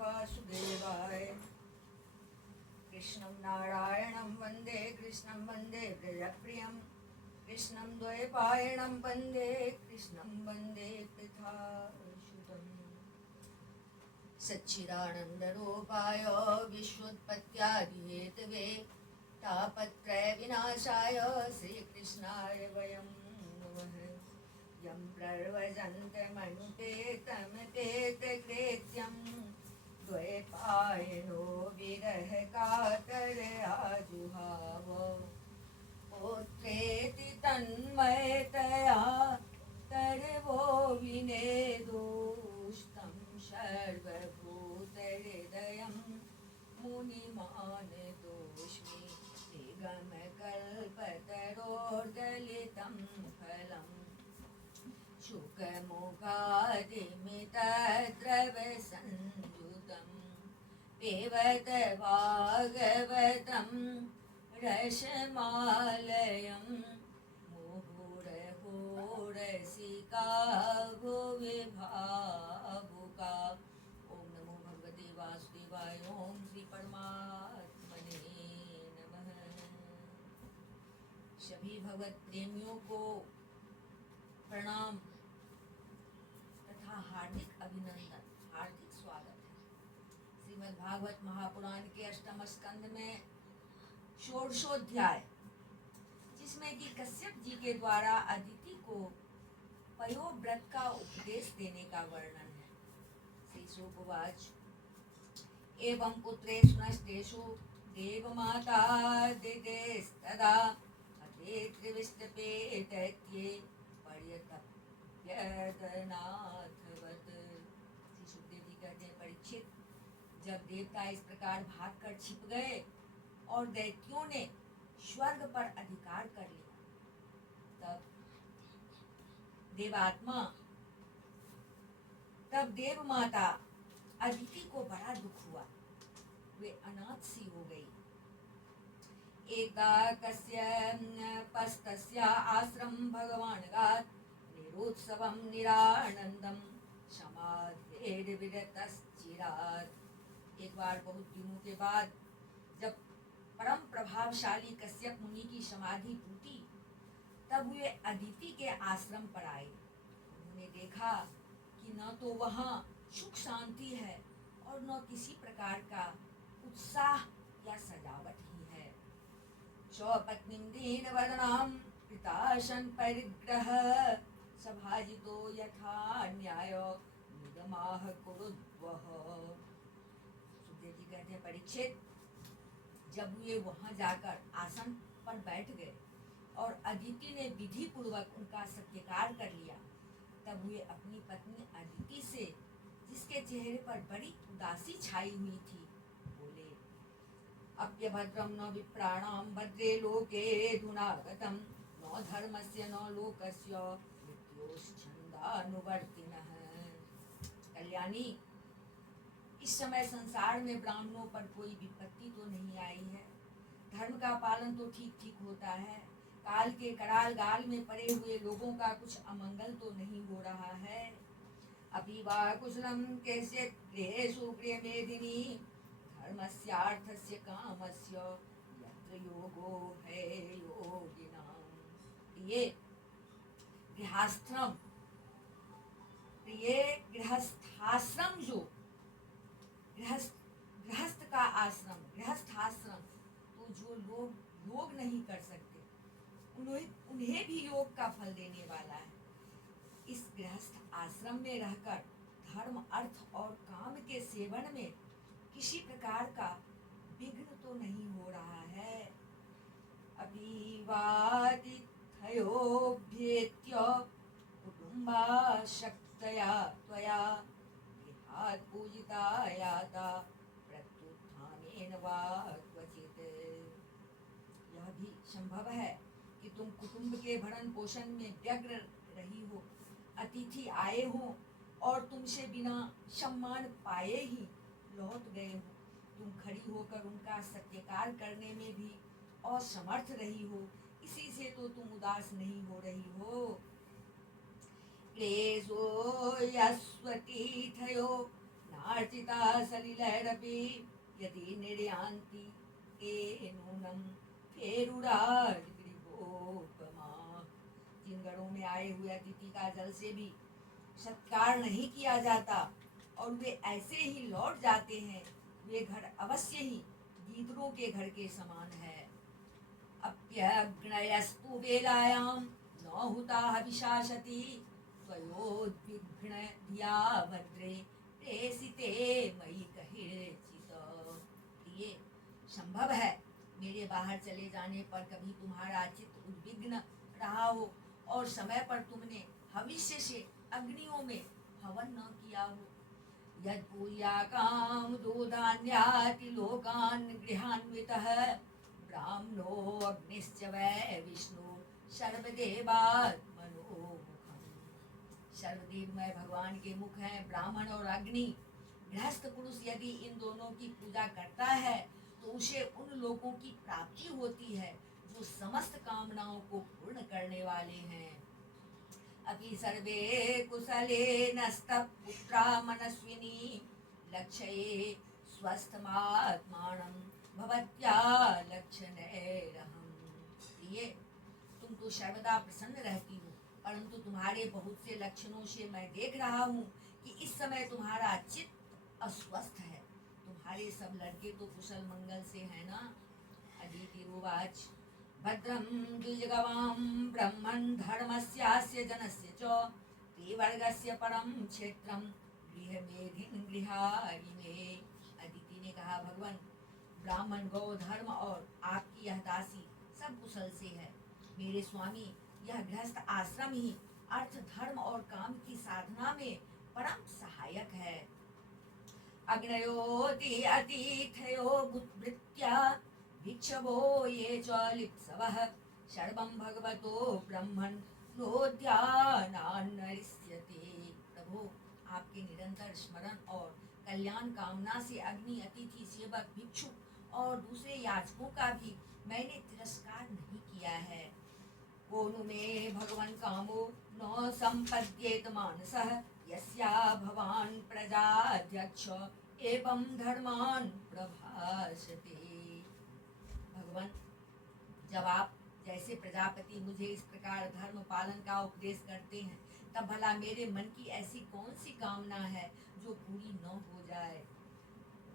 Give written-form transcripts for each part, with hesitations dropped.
वासुदेवाय। कृष्णं नारायणं वन्दे कृष्णं वन्दे प्रियप्रियं कृष्णं द्वैपायनं वन्दे कृष्णं वन्दे पृथासुतं। सच्चिदानन्दरूपाय विश्वोत्पत्त्यादिहेतवे तापत्रयविनाशाय श्रीकृष्णाय वयं नमः। यं प्रव्रजन्तमनुपेतमपेतकृत्यं द्वैपायनो विरहकातरयाजुहाव। पुत्रेति तन्मयतया तरवो विनेदुस्तं सर्वभूतहृदयं मुनिमानतोऽस्मि। निगमकल्पतरोर्गलितं फलम् शुकमुखादिमितद्रवसंयुतं पिबत भागवतं रसमालयं मुहुरहोरसिका भुवि भावुका। ओम नमो भगवते वासुदेवाय। ओम श्री परमात्मने नमः। सभी भगवत प्रेमियों को प्रणाम तथा हार्दिक अभिनंदन, हार्दिक स्वागत है। श्रीमद् भागवत महापुराण के अष्टम स्कंद में षोडशोध्याय, जिसमें कि कश्यप जी के द्वारा अदिति को पयोव्रत का उपदेश देने का वर्णन है। श्री शुकवाच एवं पुत्रेषु नष्टेषु देवमाता दिदेस्तदा अते त्रिविष्टपेतत्ये पर्यतप्यदनाथवत्। श्री सुखदेव जी कहते हैं, परीक्षित, जब देवता इस प्रकार भागकर छिप गए और दैत्यों ने स्वर्ग पर अधिकार कर लिया, तब देव माता अदिति को बड़ा दुख हुआ। वे अनाथ सी हो गई। एका कश्यपस्तस्या आश्रम भगवान गात् निरुत्सवं निरानंदम समाधेर्विरतश्चिरात्। एक बार बहुत दिनों के बाद जब परम प्रभावशाली कश्यप मुनि की समाधि टूटी, तब वे अदिति के आश्रम पर आए। उन्होंने देखा कि न तो वहाँ सुख शांति है और न किसी प्रकार का उत्साह या सजावट ही है। स्वपत्नीं दीनवदनां कृताशन परिग्रह सभाजितो यथा न्याय निगमाः कुरुद्वः। सुखदेव जी कहते हैं, परीक्षित, जब वे वहां जाकर आसन पर बैठ गए और अदिति ने विधि पूर्वक उनका सत्कार कर लिया, तब वे अपनी पत्नी अदिति से, जिसके चेहरे पर बड़ी उदासी छाई हुई थी, बोले, अप्यभद्रं न विप्राणां भद्रे लोके धुनागतं न धर्मस्य न लोकस्य मृत्योश्छन्दानुवर्तिनः। कल्याणी, इस समय संसार में ब्राह्मणों पर कोई विपत्ति तो नहीं आई है, धर्म का पालन तो ठीक ठीक होता है, काल के कराल गाल में पड़े हुए लोगों का कुछ अमंगल तो नहीं हो रहा है। अपि वा कुशलं केचित् गृहेषु प्रियमेदिनी धर्मस्यार्थस्य कामस्य यत्र योगो है योगिनां। प्रिय गृहस्थाश्रम, जो गृहस्थ का आश्रम, गृहस्थाश्रम, तो जो लोग योग नहीं कर सकते, उन्हें भी योग का फल देने वाला है। इस गृहस्थ आश्रम में रहकर धर्म, अर्थ और काम के सेवन में किसी प्रकार का विघ्न तो नहीं हो रहा है। अभिवादितयोभ्येत्य कुटुम्बाशक्तया त्वया गृहात् पूजिता याता प्रत्युत्थानेन वा क्वचित्। यह भी संभव है कि तुम कुटुंब के भरण पोषण में व्यग्र रही हो, अतिथि आए हो और तुमसे बिना सम्मान पाए ही लौट गए हो। तुम खड़ी होकर उनका सत्कार करने में भी असमर्थ रही हो, इसी से तो तुम उदास नहीं हो रही हो। क्लेशो यस्वतीथयो प्रार्थिता सलिलैरपि यदि निर्यान्ति ते नूनम फेरुराज गृहोपमा। जिन घरों में आए हुए अतिथि का जल से भी सत्कार नहीं किया जाता और वे ऐसे ही लौट जाते हैं, वे घर अवश्य ही गीदड़ों के घर के समान है। अप्यग्नयस्तु वेलायां न हुताः विशासति त्वयोद्विघ्न धिया भद्रे प्रेषिते मयि कहिर्चित्। प्रिय, संभव है मेरे बाहर चले जाने पर कभी तुम्हारा चित्त उद्विग्न रहा हो और समय पर तुमने भविष्य से अग्नियों में हवन न किया हो। यद पूर्याकाम दोदान्याति लोकान् गृहान्वितः ब्राह्मणो अग्निश्च वै विष्णु सर्वदेवात्मनो मुखम्। सर्वदेवमय भगवान के मुख हैं ब्राह्मण और अग्नि। गृहस्थ पुरुष यदि इन दोनों की पूजा करता है तो उसे उन लोगों की प्राप्ति होती है जो समस्त कामनाओं को पूर्ण करने वाले हैं। अभी सर्वे कुशले नस्तः पुत्रा मनस्विनी लक्ष्ये स्वस्थमात्मानं भवत्या लक्षणैरहम्। प्रिय, तुम तो सर्वदा प्रसन्न रहती हो, परंतु तुम्हारे बहुत से लक्षणों से मैं देख रहा हूँ कि इस समय तुम्हारा चित्त अस्वस्थ है। तुम्हारे सब लड़के तो कुशल मंगल से हैं ना। अदिति रोवाच भद्रं द्विजगवां ब्रह्मन् धर्मस्यास्य जनस्य च त्रिवर्गस्य परं क्षेत्रं गृहमेधिन् गृहारिणे। अदिति ने कहा, भगवान, ब्राह्मण, गौ, धर्म और आपकी यह दासी सब कुशल से है। मेरे स्वामी, यह गृहस्थ आश्रम ही अर्थ, धर्म और काम की साधना में परम सहायक है। अग्नयोति अतिथयो भृत्या भिक्षवो ये च लिप्सवः सर्वं भगवतो ब्रह्मन् नोद्यानान्नरिष्यते। प्रभु, आपके निरंतर स्मरण और कल्याण कामना से अग्नि, अतिथि, सेवक, भिक्षु और दूसरे याचकों का भी मैंने तिरस्कार नहीं किया है। कोनु मे भगवन् कामो न संपद्येत मानसः यस्या भवान् प्रजाध्यक्ष एवं धर्मान् प्रभाषते। भगवान, जब आप जैसे प्रजापति मुझे इस प्रकार धर्म पालन का उपदेश करते हैं, तब भला मेरे मन की ऐसी कौन सी कामना है जो पूरी न हो जाए।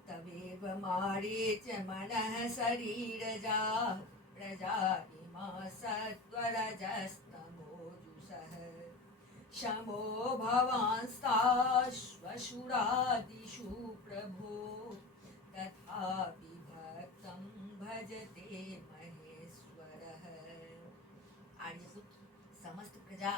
तवेव मारीच मनः शरीरजा प्रजा इमा सत्वरजस्तमोजुषः शमो भवांस्ताश्वशुरादिषु प्रभो तथापि भक्तं भजते महेश्वरः। आर्यपुत्र, समस्त प्रजा,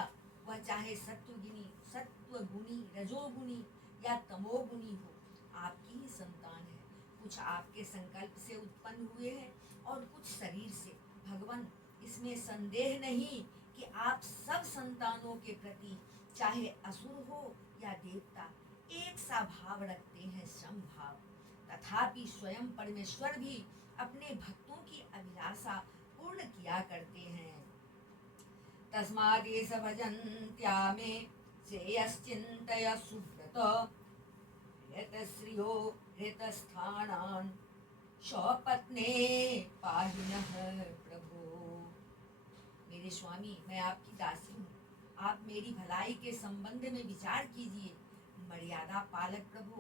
वह चाहे सत्वगुणी, रजोगुणी या तमोगुणी हो, आपकी ही संतान है। कुछ आपके संकल्प से उत्पन्न हुए हैं और कुछ शरीर से। भगवान, इसमें संदेह नहीं कि आप सब संतानों के प्रति, चाहे असुर हो या देवता, एक सा भाव रखते हैं, समभाव। तथापि स्वयं परमेश्वर भी अपने भक्तों की अभिलाषा पूर्ण किया करते हैं। तस्मादेश भजन्त्या मे श्रेयश्चिन्तय सुव्रत ऋतश्रियो ऋतस्थानान् स्वपत्ने पाहिनः प्रभो। मेरे स्वामी, मैं आपकी दासी हूँ, आप मेरी भलाई के संबंध में विचार कीजिए। मर्यादा पालक प्रभु,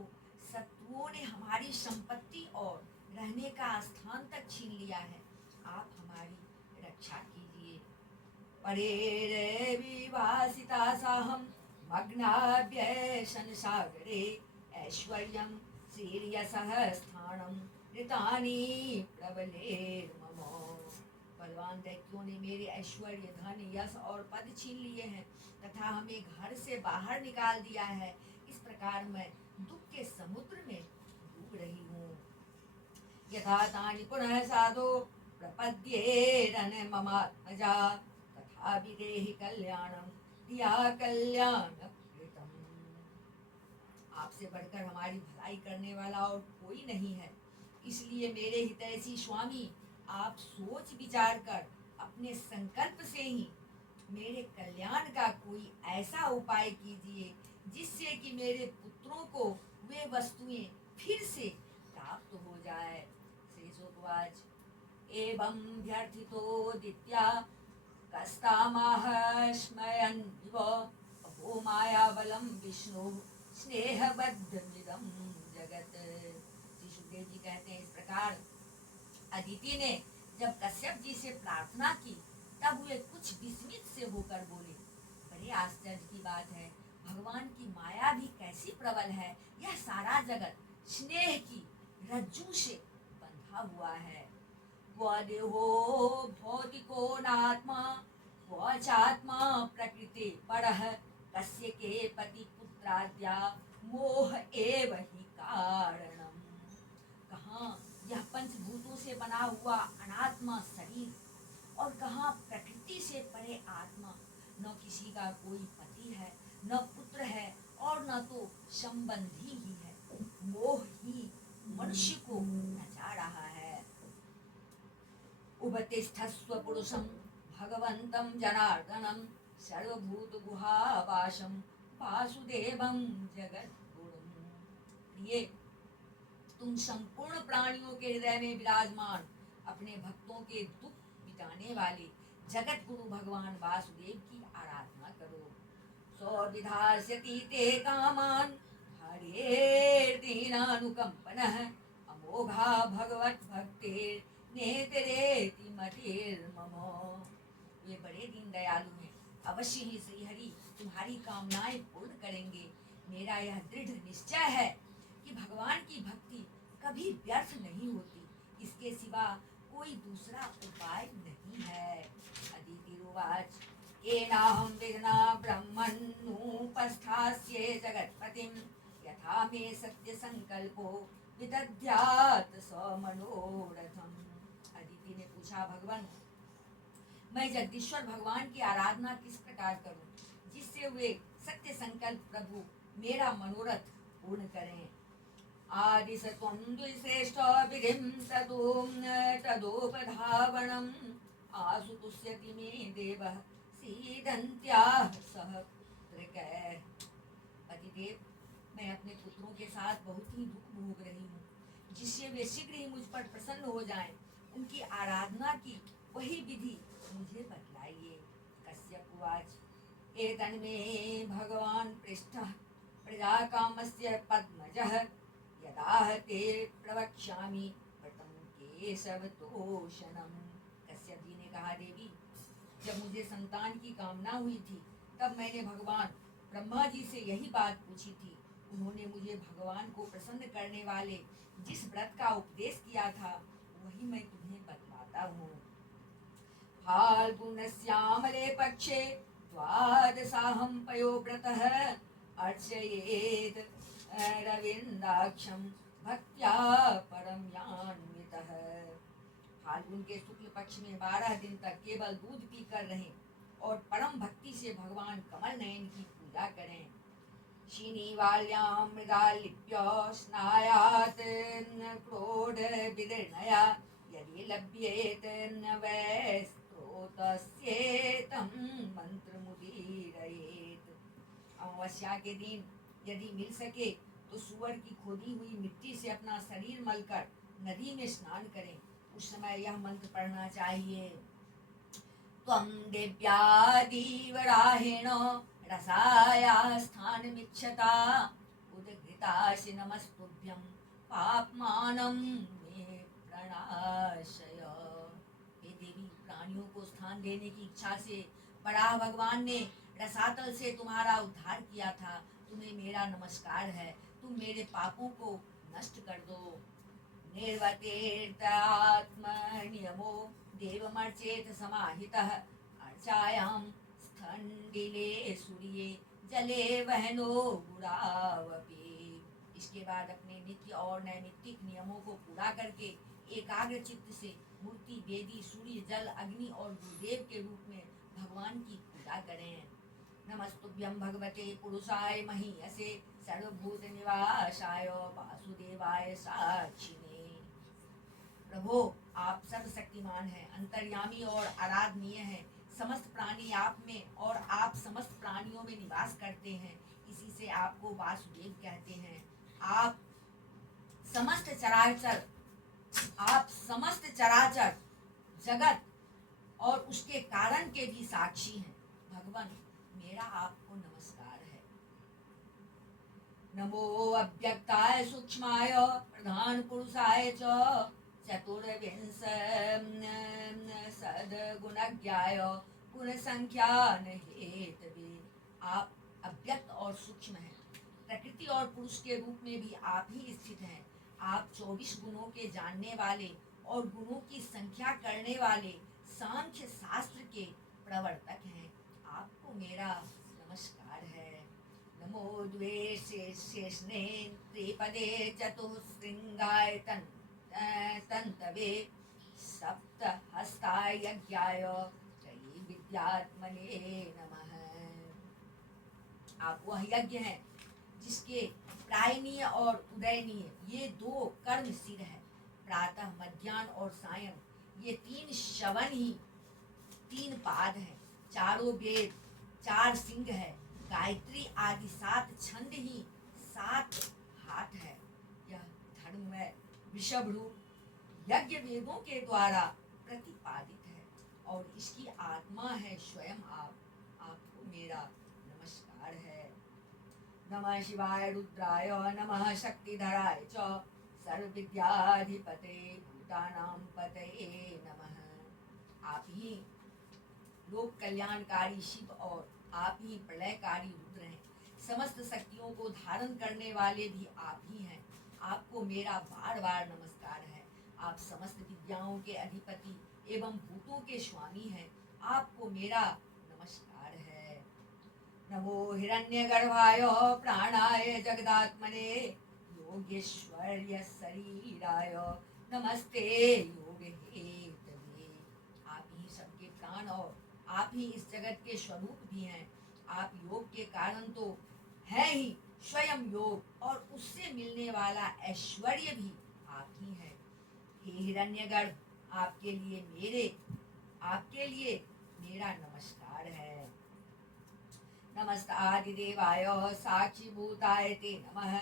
शत्रुओं ने हमारी संपत्ति और रहने का स्थान तक छीन लिया है, आप हमारी रक्षा कीजिए। परेरे विवासिता साहं मग्नाभ्यसन सागरे ऐश्वर्यं श्रीर्यसः स्थानं ऋतानि प्रबलेर्मम। बलवान दैत्यों ने मेरे ऐश्वर्य, धन, यश और पद छीन लिए हैं तथा हमें घर से बाहर निकाल दिया है। इस प्रकार मैं दुख के समुद्र में डूब रही हूँ। यथा तानि पुनः साधो प्रपद्येरन ममात्मजा तथा विदेहि कल्याणं दिया कल्याणकृतं। आपसे बढ़कर हमारी भलाई करने वाला और कोई नहीं है, इसलिए मेरे हितैषी स्वामी, आप सोच विचार कर अपने संकल्प से ही मेरे कल्याण का कोई ऐसा उपाय कीजिए जिससे कि मेरे पुत्रों को वे वस्तुएं फिर से प्राप्त हो जाए। श्री शुकवाच एवं व्यर्थितो दित्या कस्तामाह स्मयन् इव अहो मायाबलं विष्णु स्नेहबद्धमिदं जगत। श्री सुखदेव जी कहते हैं, इस प्रकार अदिति ने जब कश्यप जी से प्रार्थना की तब वे कुछ विस्मित से होकर बोले, बड़े आश्चर्य की बात है, भगवान की माया भी कैसी प्रबल है। यह सारा जगत स्नेह की रज्जू से बंधा हुआ है। क्व देहो भौतिको नात्मा क्व चात्मा प्रकृति परः कस्य के पति पुत्राद्या मोह एव ही कारणम। कहाँ यह पंचभूतों से बना हुआ अनात्मा शरीर और कहाँ प्रकृति से परे आत्मा। न किसी का कोई पति है, न पुत्र है और न तो संबंधी ही है। मोह ही मनुष्य को नचा रहा है। उपतिष्ठस्व पुरुषं भगवन्तं जनार्दनं सर्वभूत गुहावासं वासुदेवं जगद्गुरुम्। प्रिय, तुम संपूर्ण प्राणियों के हृदय में विराजमान अपने भक्तों के दुख मिटाने वाले जगत गुरु भगवान वासुदेव की आराधना करो। सो विधास्यति ते कामान हरेर्दीनानुकंपनः अमोघा भगवत भक्तिर नेतरेति मतिर्मम। वे बड़े दीन दयालु हैं, अवश्य ही श्री हरि तुम्हारी कामनाएं पूर्ण करेंगे। मेरा यह दृढ़ निश्चय है कि भगवान की भक्ति कभी व्यर्थ नहीं होती, इसके सिवा कोई दूसरा उपाय नहीं है। अदिति उवाच येनाहं विघ्ना ब्रह्मन्नुपस्थास्ये जगत्पतिं यथा मे सत्य संकल्पो विदध्यात् स मनोरथम्। अदिति ने पूछा, भगवान मैं जगदीश्वर भगवान की आराधना किस प्रकार करूं जिससे वे सत्य संकल्प प्रभु मेरा मनोरथ पूर्ण करें। आदिसत्वं द्विश्रेष्ठ विधिं तदोपधावनम् आसुतुष्यति मे देवः सीदन्त्याः सह त्रिकैः। पतिदेव, मैं अपने पुत्रों के साथ बहुत ही दुख भोग रही हूँ, जिससे वे शीघ्र ही मुझ पर प्रसन्न हो जाएं। उनकी आराधना की वही विधि मुझे बतलाइए। कश्यप उवाच एतन्मे भगवान् पृष्ठः प्रजाकामस्य पद्मजः यदा ते प्रवक्ष्यामि व्रतं केशवतोषणम्। कश्यप जी ने कहा, देवी, जब मुझे संतान की कामना हुई थी तब मैंने भगवान ब्रह्मा जी से यही बात पूछी थी। उन्होंने मुझे भगवान को प्रसन्न करने वाले जिस व्रत का उपदेश किया था वही मैं तुम्हें बतलाता हूँ। फाल्गुनश्यामले पक्षे द्वादशाहं पयोव्रतः अर्चयेत् रविन्दाक्षं भक्त्या परम्यान्वितः। फाल्गुन के शुक्ल पक्ष में 12 दिन तक केवल दूध पीकर रहें और परम भक्ति से भगवान कमल नयन की पूजा करें। शीनिवाल्यां मृदालिप्य स्नायात् क्रोध विदीर्णया यदि लभ्येत न वै स्त्रोतस्येतं मंत्रमुदीरयेत्। अमावस्या के दिन यदि मिल सके तो सुअर की खोदी हुई मिट्टी से अपना शरीर मलकर नदी में स्नान करें। उस समय यह मंत्र पढ़ना चाहिए। त्वं दिव्यादिवराहेण रसायास्थानमिच्छता उद्घृतासि नमस्तुभ्यं पाप्मानं मे प्रणाशय। हे देवी, प्राणियों को स्थान देने की इच्छा से बराह भगवान ने रसातल से तुम्हारा उद्धार किया था। तुम्हें मेरा नमस्कार है, तुम मेरे पापों को नष्ट कर दो। निर्वतीर्तात्मनियमो देवमर्चेत समाहितः अर्चायां स्थंडिले सूर्ये जले वहनो गुरावपि। इसके बाद अपने नित्य और नैमित्तिक नियमों को पूरा करके एकाग्र चित्त से मूर्ति, वेदी, सूर्य, जल, अग्नि और गुरुदेव के रूप में भगवान की पूजा करें। नमस्तुभ्यं भगवते पुरुषाय महीयसे सर्वभूत निवासाय वासुदेवाय साक्षिणे। प्रभो, आप सर्वशक्तिमान हैं, अंतर्यामी और आराधनीय हैं। समस्त प्राणी आप में और आप समस्त प्राणियों में निवास करते हैं, इसी से आपको वासुदेव कहते हैं। आप समस्त चराचर, आप समस्त चराचर जगत और उसके कारण के भी साक्षी हैं। भगवान, मेरा आपको नमस्कार है। नमो अव्यक्ताय सूक्ष्माय प्रधान पुरुषाय च चतुर्विंश सद्गुणज्ञाय गुण संख्यान हेतवे। आप अव्यक्त और सूक्ष्म हैं, प्रकृति और पुरुष के रूप में भी आप ही स्थित हैं। आप 24 गुणों के जानने वाले और गुणों की संख्या करने वाले सांख्य शास्त्र के प्रवर्तक हैं। आपको मेरा नमस्कार है। नमो द्वेषेष्णे त्रिपदे चतुःश्रृंगाय तन्तवे सप्तहस्ताय यज्ञाय त्रयी विद्यात्मने नमः। आप वह यज्ञ हैं जिसके प्रायनीय और उदयनीय ये 2 कर्म सिर है। प्रातः, मध्याह्न और सायं ये 3 श्रवण ही 3 पाद हैं। चारों वेद 4 सिंह है। गायत्री आदि 7 छंद ही 7 हाथ है। यह धर्म में वृषभ रूप यज्ञ वेदों के द्वारा प्रतिपादित है और इसकी आत्मा है स्वयं आप। आपको मेरा नमस्कार है। नमः शिवाय रुद्राय नमः शक्तिधराय च सर्वविद्याधिपते भूतानां पतये नमः। आप ही लोक कल्याणकारी शिव और आप ही प्रलयकारी रुद्र हैं। समस्त शक्तियों को धारण करने वाले भी आप ही हैं। आपको मेरा बार बार नमस्कार है। आप समस्त विद्याओं के अधिपति एवं भूतों के स्वामी हैं। आपको मेरा नमस्कार है। नमो हिरण्यगर्भाय प्राणाय जगदात्मने योगेश्वर्य शरीराय नमस्ते योग हेतवे। आप ही सबके प्राण और आप ही इस जगत के स्वरूप भी हैं। आप योग के कारण तो है ही स्वयं योग और उससे मिलने वाला ऐश्वर्य भी आप ही हैं। हे हिरण्यगर्भ, आपके लिए मेरा नमस्कार है। नमस्तादिदेवाय साक्षीभूताय ते नमः।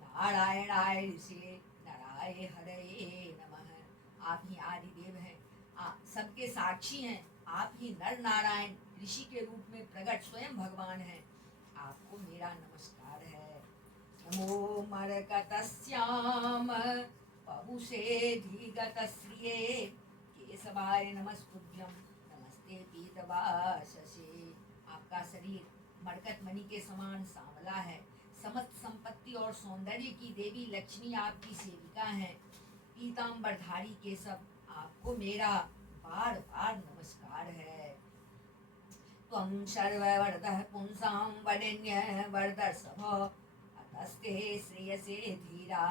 नारायणाय ऋषे नराय हरये नमः। आप ही आदिदेव हैं, आप सबके साक्षी हैं। आप ही नर नारायण ऋषि के रूप में प्रकट स्वयं भगवान हैं। आपको मेरा नमस्कार है। नमो मरकतस्याम पवुषेधिगतश्रिये केशवाय नमस्तुभ्यं नमस्ते पीतवाससे। आपका शरीर मरकत मणि के समान सांवला है। समस्त संपत्ति और सौंदर्य की देवी लक्ष्मी आपकी सेविका हैं। पीतांबरधारी केशव, आपको मेरा बार बार नमस्कार है। त्वं सर्ववर्धः पुंसां वरेण्य वरदर्शभ अतस्ते श्रेयसे धीरा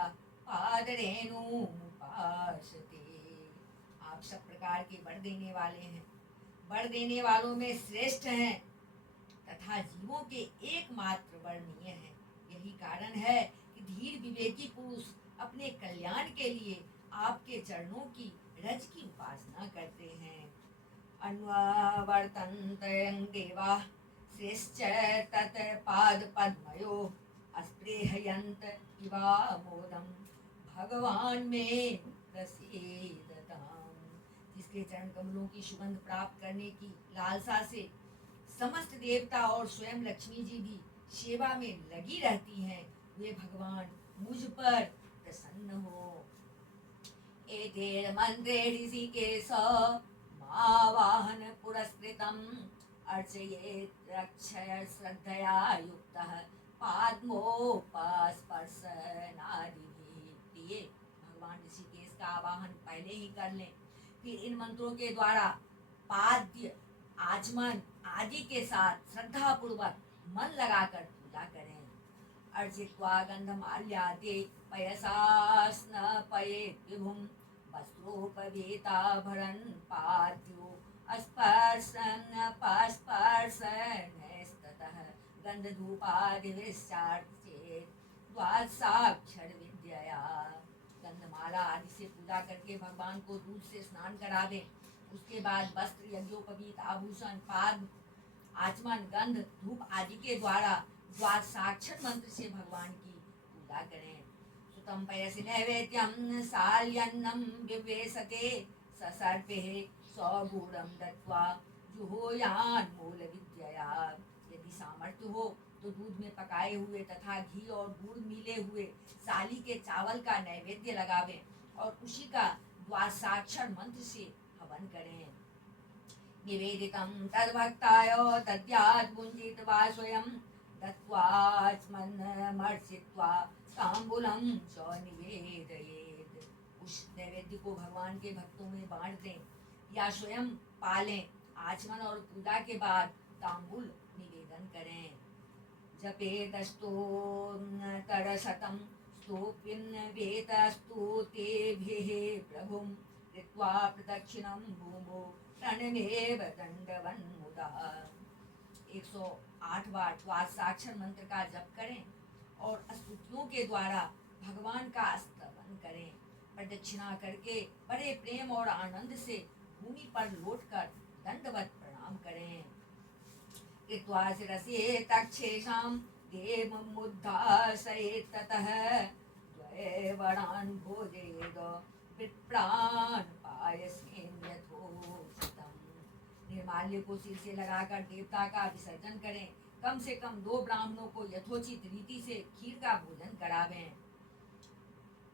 पादरेणुमुपासते। आप सब प्रकार के वर देने वाले हैं, वर देने वालों में श्रेष्ठ हैं तथा जीवों के एकमात्र वर्णीय हैं। यही कारण है कि धीर विवेकी पुरुष अपने कल्याण के लिए आपके चरणों की रज की उपासना करते हैं। अन्वर्तन्तं देवा श्रेष्ठ तत् पाद पद्मयो अस्पृहयन्त इवा मोदम भगवान में प्रसीदताम्। जिसके चरण कमलों की सुगंध प्राप्त करने की लालसा से समस्त देवता और स्वयं लक्ष्मी जी भी सेवा में लगी रहती हैं, वे भगवान मुझ पर प्रसन्न हो। एतेन मंत्रे ऋषिकेश मावाहन पुरस्कृतम् अर्चयेत् रक्षय श्रद्धया युक्तः पाद्मोपस्पर्शनादिभिः। भगवान ऋषिकेश का आवाहन पहले ही कर लें, फिर इन मंत्रों के द्वारा पाद्य आचमन आदि के साथ श्रद्धा पूर्वक मन लगाकर पूजा करें। अर्चित्वा गंधमाल्यादि पयसा स्नपयेत् विभुं वस्त्रोपवेताभरण पाद्यो स्पर्शनस्ततः गंधधूपादिभिश्चार्चेत् द्वादशाक्षर विद्यया। गंधमाला आदि से पूजा करके भगवान को दूध से स्नान करावे। उसके बाद वस्त्र, यज्ञोपवीत, आभूषण, पाद आचमन, गंध, धूप आदि के द्वारा द्वादशाक्षर मंत्र से भगवान की पूजा करें। सुतं पयसि नैवेद्यं साल्यन्नं विवेशते ससर्पेः सगूढं दत्वा जुहोयान्मूलविद्यया। यदि सामर्थ्य हो तो दूध में पकाए हुए तथा घी और गुड़ मिले हुए साली के चावल का नैवेद्य लगावें और उसी का द्वादशाक्षर मंत्र से हवन करें। निवेदितं तद्भक्ताय दद्यात् पुञ्जित्वा स्वयं दत्वाच्मन्मर्षित्वा ताम्बूलं च निवेदयेत्। उस नैवेद्य को भगवान के भक्तों में बांट दें या स्वयं पालें। आचमन और पूजा के बाद तांबूल निवेदन करें। जपेतस्तोत्तरशतं स्तोत्रिन्वेतस्तुतेभिः प्रभुं कृत्वा प्रदक्षिणं भूमौ प्रणमेव दण्डवन्मुदा। 108 बार द्वादशाक्षर मंत्र का जप करें और स्तुतियों के द्वारा भगवान का स्तवन करें। प्रदक्षिणा करके बड़े प्रेम और आनंद से भूमि पर लौटकर दंडवत प्रणाम करें। कृत्वा शिरसे तक्षेषां देवमुद्धासयेत् ततः द्वैवरान् भोजयेद विप्रान् पायसेन यथोचितम्। निर्माल्य को सिर से लगाकर देवता का विसर्जन करें। कम से कम 2 ब्राह्मणों को यथोचित रीति से खीर का भोजन करावें।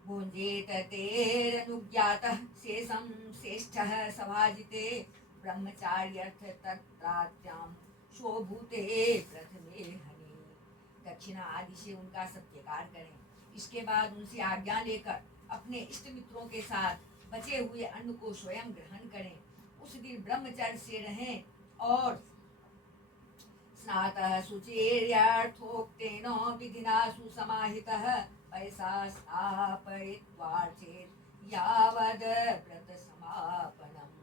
भुञ्जेत तेरनुज्ञातः शेषं श्रेष्ठः सभाजिते ब्रह्मचार्यर्थ तत्रात्यां शोभूते प्रथमे हनि। दक्षिणा आदि से उनका सत्कार करें। इसके बाद उनसे आज्ञा लेकर अपने इष्ट मित्रों के साथ बचे हुए अन्न को स्वयं ग्रहण करें। उस दिन ब्रह्मचर्य से रहें और स्नातः शुचिर्यर्थोक्तेन विधिना सुसमाहितः पैसा स्थापयित्वा चेत् यावद् व्रत समापनम्।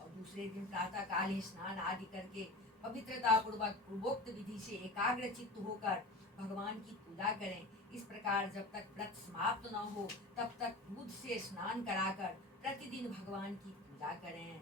और दूसरे दिन प्रातः काल ही स्नान आदि करके पवित्रता पूर्वक पूर्वोक्त विधि से एकाग्र चित्त होकर भगवान की पूजा करें। इस प्रकार जब तक व्रत समाप्त न हो तब तक दूध से स्नान कराकर प्रतिदिन भगवान की पूजा करें।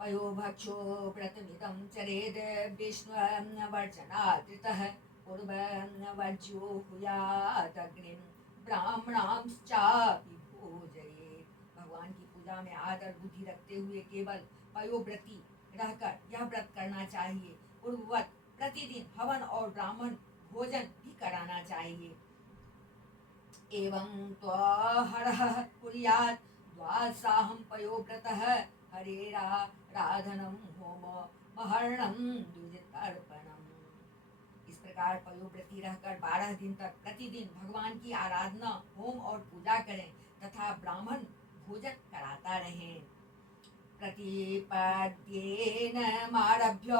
पयोभक्षो व्रतमिदं चरेद् विष्णुवर्चनादृतः पूर्ववर्ज्यो भूयादग्निं ब्राह्मणांश्चापि भोजयेत्। भगवान की पूजा में आदर बुद्धि रखते हुए केवल पयोव्रती रहकर यह व्रत करना चाहिए। पूर्ववत प्रतिदिन हवन और ब्राह्मण भोजन भी कराना चाहिए। एवं त्वहरः कुर्यात् द्वादशाहं पयोव्रतः हरेराराधनं होम महर्णं द्विजतर्पणम्। इस प्रकार पयोव्रती रहकर 12 दिन तक प्रतिदिन भगवान की आराधना होम और पूजा करें तथा ब्राह्मण भोजन कराता रहें। प्रतिपद्येन मारभ्य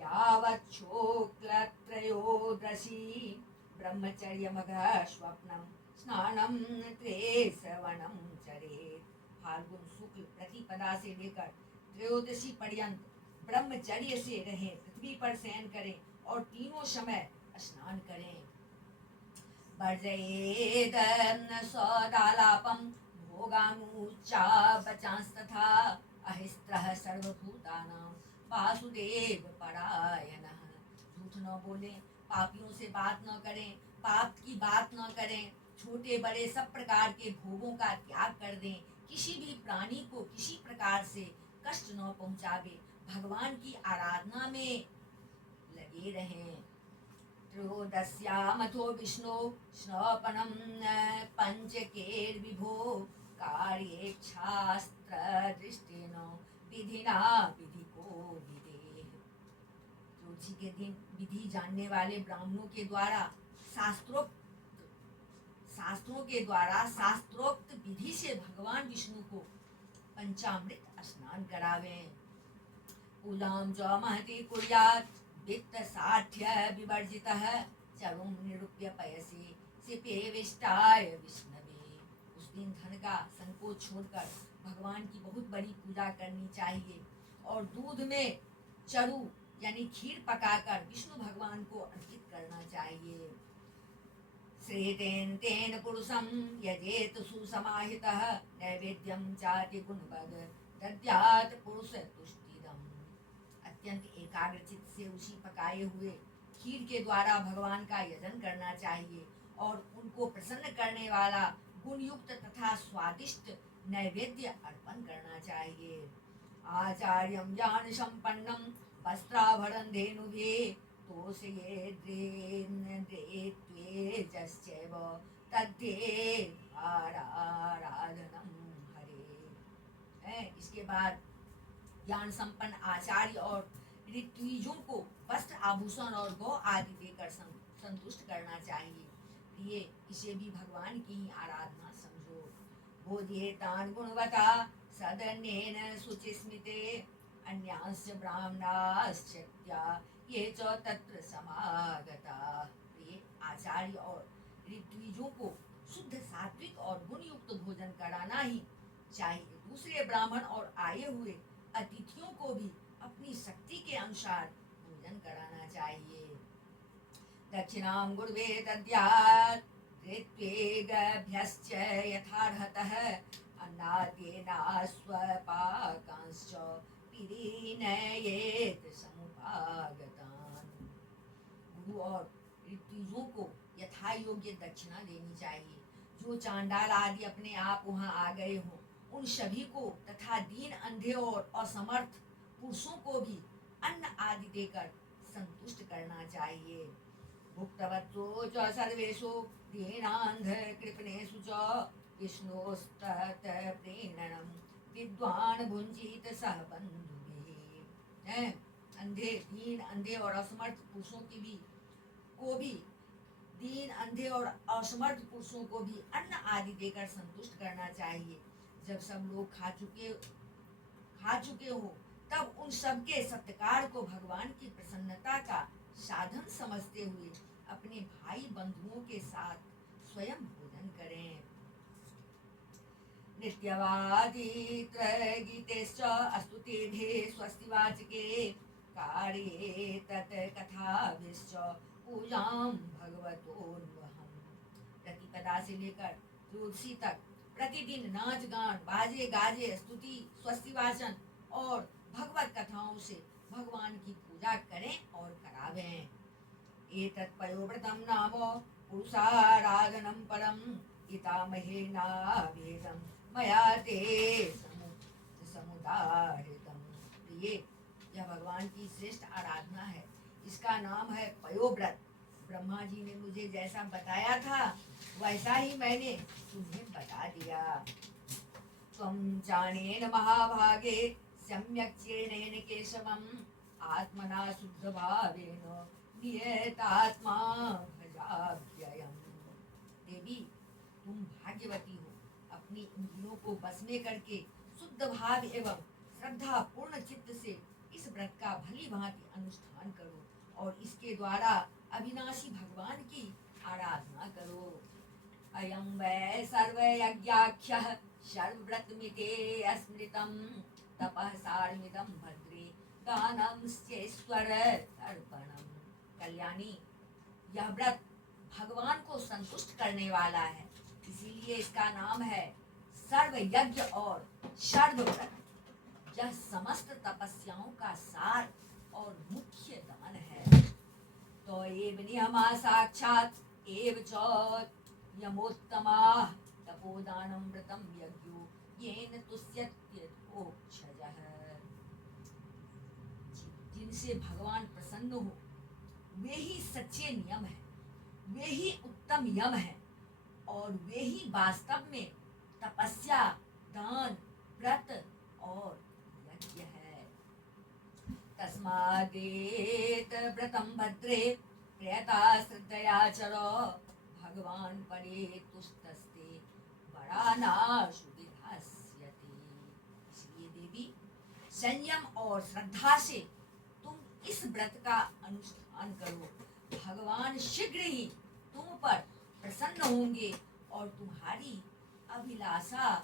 यावत् शुक्लत्रयोदशी ब्रह्मचर्यमघः स्वप्नं स्नानं त्रेसवनं चरेत्। फाल्गुन शुक्ल प्रतिपदा से लेकर त्रयोदशी पर्यंत ब्रह्मचर्य से रहें, पृथ्वी पर शयन करें और तीनों समय स्नान करें। वर्जयेद सदालापं भोगानुच्चावचांस्तथा अहिस्त्रः सर्वभूतानां वासुदेव परायणः। झूठ न बोलें, पापियों से बात न करें, पाप की बात न करें, छोटे बड़े सब प्रकार के भोगों का त्याग कर दें, किसी भी प्राणी को किसी प्रकार से कष्ट न पहुंचावे, भगवान की आराधना में लगे रहें। त्रयोदश्यामथो विष्णु स्नपनं पंचकेर्विभो कार्येच्छास्त्रदृष्टेन विधिना विधिको विदेह। तुलसी के दिन विधि जानने वाले ब्राह्मणों के द्वारा शास्त्रोक्त विधि से भगवान विष्णु को पंचामृत स्नान करावें। कुलां च महति कुर्यात् वित्त साठ्य विवर्जितः चरुं निरूप्य पयसि सिपे विष्टाय विष्णवे। उस दिन धन का संकोच छोड़कर भगवान की बहुत बड़ी पूजा करनी चाहिए और दूध में चरु यानी खीर पकाकर विष्णु भगवान को अर्पित करना चाहिए। श्रेतेन तेन पुरुषं यजेत सुसमाहितः नैवेद्यं चाति गुणवद दद्यात् पुरुष तुष्टिदम्। अत्यंत एकाग्रचित से उसी पकाए हुए खीर के द्वारा भगवान का यजन करना चाहिए और उनको प्रसन्न करने वाला गुणयुक्त तथा स्वादिष्ट नैवेद्य अर्पण करना चाहिए। आचार्यं ज्ञान संपन्नं वस्त्राभरण धेनुभे तोषयेद्रेन्द्रेत्वेजश्चैव तद्धे आराधनम हरे। इसके बाद ज्ञान संपन्न आचार्य और ऋत्विजों को वस्त्र आभूषण और गौ आदि देकर संतुष्ट करना चाहिए। प्रिय, इसे भी भगवान की ही आराधना समझो। बोध्येतान् गुणवता सदन्येन शुचिस्मिते अन्यांश्च ब्राह्मणाश्चत्या ये च तत्र समागता। प्रिय, आचार्य और ऋत्विजों को शुद्ध सात्विक और गुणयुक्त भोजन कराना ही चाहिए। दूसरे ब्राह्मण और आए हुए अतिथियों को भी अपनी शक्ति के अनुसार भोजन कराना चाहिए। दक्षिणां गुरुवे दद्यात् ऋत्विगभ्यश्च यथार्हतः अन्नाद्येनास्वपाकांश्च पिरीनयेत् समुपागतान्। गुरु और ऋत्विजों को यथा योग्य दक्षिणा देनी चाहिए। जो चांडाल आदि अपने आप वहां आ गए हों, उन सभी को तथा दीन, अंधे और असमर्थ पुरुषों को भी अन्न आदि देकर संतुष्ट करना चाहिए। भुक्तवत्सो च सर्वेषु दीनान्ध कृपणेषु च विष्णोस्तत् प्रीणनम विद्वान् भुंजीत सह बंधुभिः। अंधे, दीन, अंधे और असमर्थ पुरुषों को भी दीन, अंधे और असमर्थ पुरुषों को भी अन्न आदि देकर संतुष्ट करना चाहिए। जब सब लोग खा चुके हो तब उन सबके सत्कार को भगवान की प्रसन्नता का साधन समझते हुए अपने भाई बंधुओं के साथ स्वयं भोजन करें। नित्यवादित्रगीतेश्च स्तुतिभिः स्वस्तिवाचके कार्ये तत् कथाभिश्च पूजां भगवतोन्वहम्। प्रतिपदा से लेकर तुलसी तक प्रतिदिन नाच गान, बाजे गाजे, स्तुति, स्वस्तिवाचन और भगवत कथाओं से भगवान की पूजा करें और करावें। एतत् पयोव्रतं नाम पुरुषाराधनं परं पितामहेनावेदं मया ते समुदाहृतं। प्रिय, यह भगवान की श्रेष्ठ आराधना है। इसका नाम है पयोव्रत। ब्रह्मा जी ने मुझे जैसा बताया था वैसा ही मैंने तुम्हें बता दिया। त्वं चानेन महाभागे सम्यक् चरणेन केशवम् आत्मना शुद्ध भावेन नियतात्मा भजाभ्ययम्। देवी, तुम भाग्यवती हो। अपनी इंद्रियों को बस में करके शुद्ध भाव एवं श्रद्धा पूर्ण चित्त से इस व्रत का भली भांति अनुष्ठान करो और इसके द्वारा अविनाशी भगवान की आराधना करो। अयं वै सर्वयज्ञाख्यः सर्वव्रतमिते अस्मृतं तपः सारमिदं भद्रे दानं चेश्वर तर्पणम्। कल्याणी, यह व्रत भगवान को संतुष्ट करने वाला है, इसीलिए इसका नाम है सर्व यज्ञ और सर्व व्रत। यह समस्त तपस्याओं का सार और मुख्य दान है। तो एव नियमा साक्षात् एव च यमोत्तमाः तपोदानं व्रतं यज्ञो येन तुष्यत्यथोक्षजः। जिनसे भगवान प्रसन्न हो वे ही सच्चे नियम हैं, वे ही उत्तम यम हैं और वे ही वास्तव में तपस्या, दान, व्रत और यज्ञ है। तस्मादेत व्रतं भद्रे प्रयता श्रद्धया चरो भगवान परे तुष्टस्ते वरानाशु विधास्यते। इसलिए देवी, संयम और श्रद्धा से तुम इस व्रत का अनुष्ठान करो। भगवान शीघ्र ही तुम पर प्रसन्न होंगे और तुम्हारी अभिलाषा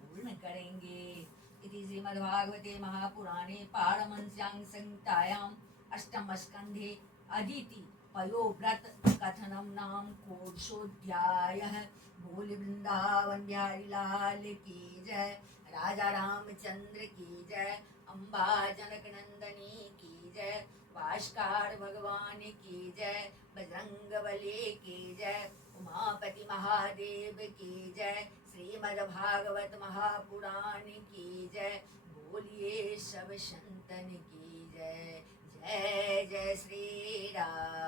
पूर्ण करेंगे। इति श्रीमद्भागवते महापुराणे पारमहंस्यां संहितायाम् अष्टमस्कन्धे अदिति पयोव्रत कथनम नाम कोशोऽध्यायः। बोल वृंदावन बिहारी लाल की जय, राजा रामचंद्र की जय, अम्बा जनक नंदनी की जय, भास्कर भगवान की जय, बजरंग बली की जय, उमापति महादेव की जय। श्रीमद् भागवत महापुराण की जय। बोलिए सब संतन की जय। जय जय श्री राम।